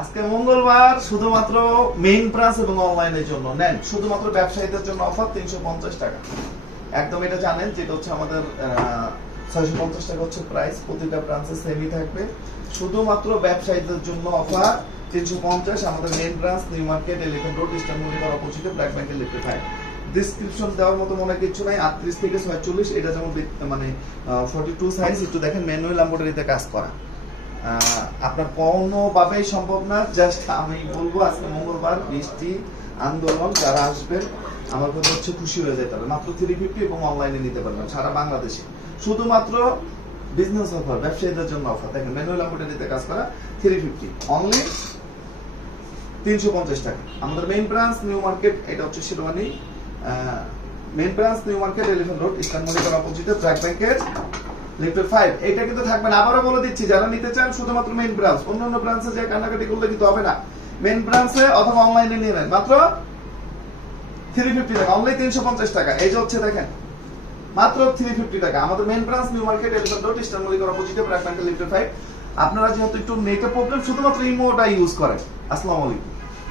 আজকে মঙ্গলবার শুধুমাত্র মেইন ব্রাঞ্চ এবং অনলাইনের জন্য নেন, শুধুমাত্র ব্যবসায়ীদের জন্য অফার 350 টাকা। একদম এটা জানেন যেটা হচ্ছে আমাদের 650 টাকা হচ্ছে প্রাইস, প্রতিটা ব্রাঞ্চে সেমই থাকবে। শুধুমাত্র ব্যবসায়ীদের জন্য অফার 350। আমাদের main branch New Market, Elephant Road, Eastern মল্লিকার অপোজিটে, ব্ল্যাক ব্যাংকের লিফটে 5। ডিসক্রিপশন দেওয়ার মতো মনে কিছু নাই। 38 থেকে 46 এটা যেমন মানে 42 সাইজ, একটু দেখেন ম্যানুয়াল এমব্রয়ডারিতে কাজ করা। আপনার কোনোভাবেই সম্ভব না। জাস্ট আমি বলবো আজকে মঙ্গলবার, বৃষ্টি, আন্দোলন, যারা আসবেন আমার কথা হচ্ছে খুশি হয়ে যেতে হবে। মাত্র 350 এবং অনলাইনে নিতে পারবেন সারা বাংলাদেশে। শুধুমাত্র বিজনেস অফার, ব্যবসায়ীদের জন্য অফার। দেখেন ম্যানুয়াল এমব্রয়ডারিতে কাজ করা 350 অনলি 350 টাকা। আমাদের মেইন ব্রাঞ্চ নিউ মার্কেট, এটা হচ্ছে Shiromani main branch New Market, Elephant Road, Eastern মল্লিকার অপোজিটে, ব্ল্যাক ব্যাংকের লিফটে 5। এটা কিন্তু থাকবে না, আবারও বলে দিচ্ছি, যারা নিতে চান শুধুমাত্র মেইন ব্রাঞ্চ। অন্যান্য ব্রাঞ্চে যে কান্নাকাটি করলে কিন্তু হবে না। মেইন ব্রাঞ্চে অথবা অনলাইনে নিয়ে নেন মাত্র 350 টাকা, অনলি 350 টাকা। এই যে হচ্ছে দেখেন মাত্র 350 টাকা। আমাদের main branch New Market, Elephant Road, Eastern মল্লিকার অপোজিটে, ব্ল্যাক ব্যাংকের লিফটে 5। আপনারা যেহেতু একটু নেটে প্রবলেম, শুধুমাত্র ইমোটা ইউজ করেন। আসসালামু আলাইকুম।